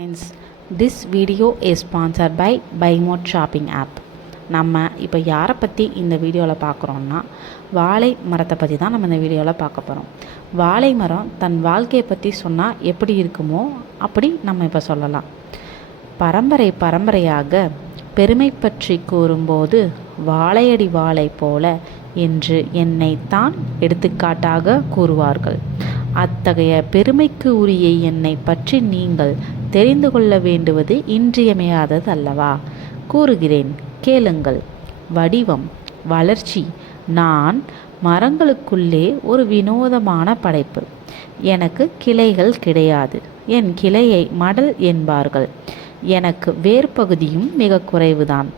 Friends, this video is sponsored by BuyMode shopping app. நம்ம இப்போ யாரை பற்றி இந்த வீடியோவில் பார்க்குறோன்னா வாழை மரத்தை பற்றி தான் நம்ம இந்த வீடியோவில் பார்க்க போகிறோம். வாழை மரம் தன் வாழ்க்கையை பற்றி சொன்னால் எப்படி இருக்குமோ அப்படி நம்ம இப்போ சொல்லலாம். பரம்பரையாக பெருமை பற்றி கூறும்போது வாழையடி வாழை போல என்று என்னைத்தான் எடுத்துக்காட்டாக கூறுவார்கள். அத்தகைய பெருமைக்கு உரிய என்னை பற்றி நீங்கள் தெரிந்து கொள்ள வேண்டுவது இன்றியமையாதது அல்லவா? கூறுகிறேன், கேளுங்கள். வடிவம், வளர்ச்சி. நான் மரங்களுக்குள்ளே ஒரு வினோதமான படைப்பு. எனக்கு கிளைகள் கிடையாது. என் கிளையை மடல் என்பார்கள். எனக்கு வேர் பகுதியும் மிக குறைவுதான்.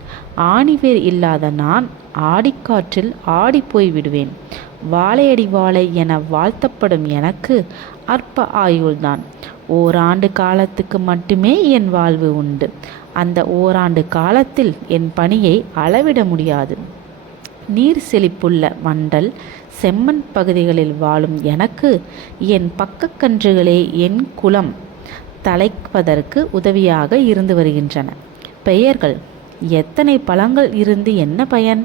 ஆணிவேர் இல்லாத நான் ஆடிக்காற்றில் ஆடிப்போய் விடுவேன். வாழையடி வாழை என வாழ்த்தப்படும் எனக்கு அற்ப ஆயுள்தான். ஓராண்டு காலத்துக்கு மட்டுமே என் வாழ்வு உண்டு. அந்த ஓராண்டு காலத்தில் என் பணியை அளவிட முடியாது. நீர் செழிப்புள்ள வண்டல் செம்மண் பகுதிகளில் வாழும் எனக்கு என் பக்கக்கன்றுகளே என் குலம் தலைப்பதற்கு உதவியாக இருந்து வருகின்றன. பெயர்கள். எத்தனை பழங்கள் இருந்து என்ன பயன்?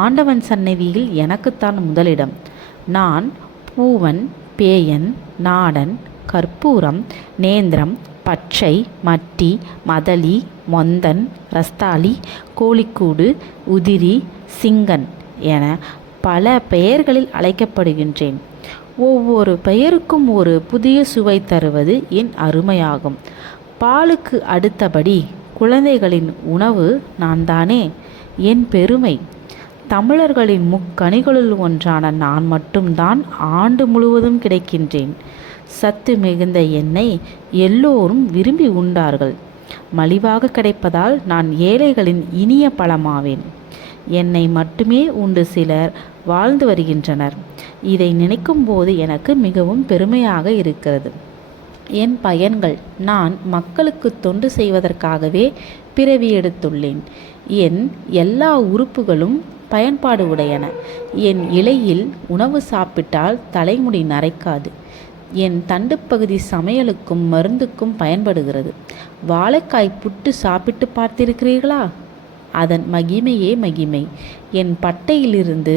ஆண்டவன் சந்நிதியில் எனக்குத்தான் முதலிடம். நான் பூவன், பேயன், நாடன், கற்பூரம், நேந்திரம், பச்சை, மட்டி, மதலி, மொந்தன், ரஸ்தாளி, கோழிக்கூடு, உதிரி, சிங்கன் என பல பெயர்களில் அழைக்கப்படுகின்றேன். ஒவ்வொரு பெயருக்கும் ஒரு புதிய சுவை தருவது என் அருமையாகும். பாலுக்கு அடுத்தபடி குழந்தைகளின் உணவு நான் தானே. என் பெருமை. தமிழர்களின் முக்கணிகளுள் ஒன்றான நான் மட்டும்தான் ஆண்டு முழுவதும் கிடைக்கின்றேன். சத்து மிகுந்த என்னை எல்லோரும் விரும்பி உண்டார்கள். மலிவாக கிடைப்பதால் நான் ஏழைகளின் இனிய பழமாவேன். என்னை மட்டுமே உண்டு சிலர் வாழ்ந்து வருகின்றனர். இதை நினைக்கும் போது எனக்கு மிகவும் பெருமையாக இருக்கிறது. என் பயன்கள். நான் மக்களுக்கு தொண்டு செய்வதற்காகவே பிறவி எடுத்துள்ளேன். என் எல்லா உறுப்புகளும் பயன்பாடு உடையன. என் இலையில் உணவு சாப்பிட்டால் தலைமுடி நரைக்காது. என் தண்டுப்பகுதி சமையலுக்கும் மருந்துக்கும் பயன்படுகிறது. வாழைக்காய் புட்டு சாப்பிட்டு பார்த்திருக்கிறீர்களா? அதன் மகிமையே மகிமை. என் பட்டையிலிருந்து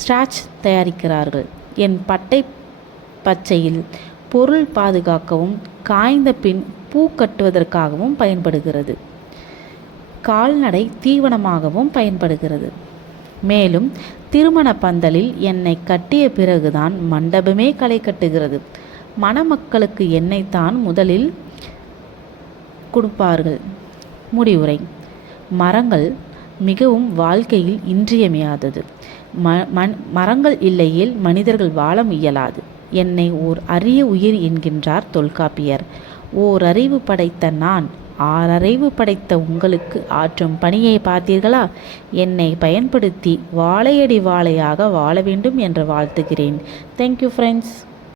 ஸ்டார்ச் தயாரிக்கிறார்கள். என் பட்டை பச்சையில் பொருள் பாதுகாக்கவும் காய்ந்த பின் பூ கட்டுவதற்காகவும் பயன்படுகிறது. கால்நடை தீவனமாகவும் பயன்படுகிறது. மேலும் திருமண பந்தலில் என்னை கட்டிய பிறகுதான் மண்டபமே களை கட்டுகிறது. மணமக்களுக்கு எண்ணெய்த்தான் முதலில் கொடுப்பார்கள். முடிவுரை. மரங்கள் மிகவும் வாழ்க்கையில் இன்றியமையாதது. மரங்கள் இல்லையேல் மனிதர்கள் வாழ இயலாது. என்னை ஓர் அரிய உயிர் என்கின்றார் தொல்காப்பியர். ஓரறிவு படைத்த நான் ஆறறிவு படைத்த உங்களுக்கு ஆற்றும் பணியை பார்த்தீர்களா? என்னை பயன்படுத்தி வாழையடி வாழையாக வாழ வேண்டும் என்று வாழ்த்துகிறேன். Thank you friends.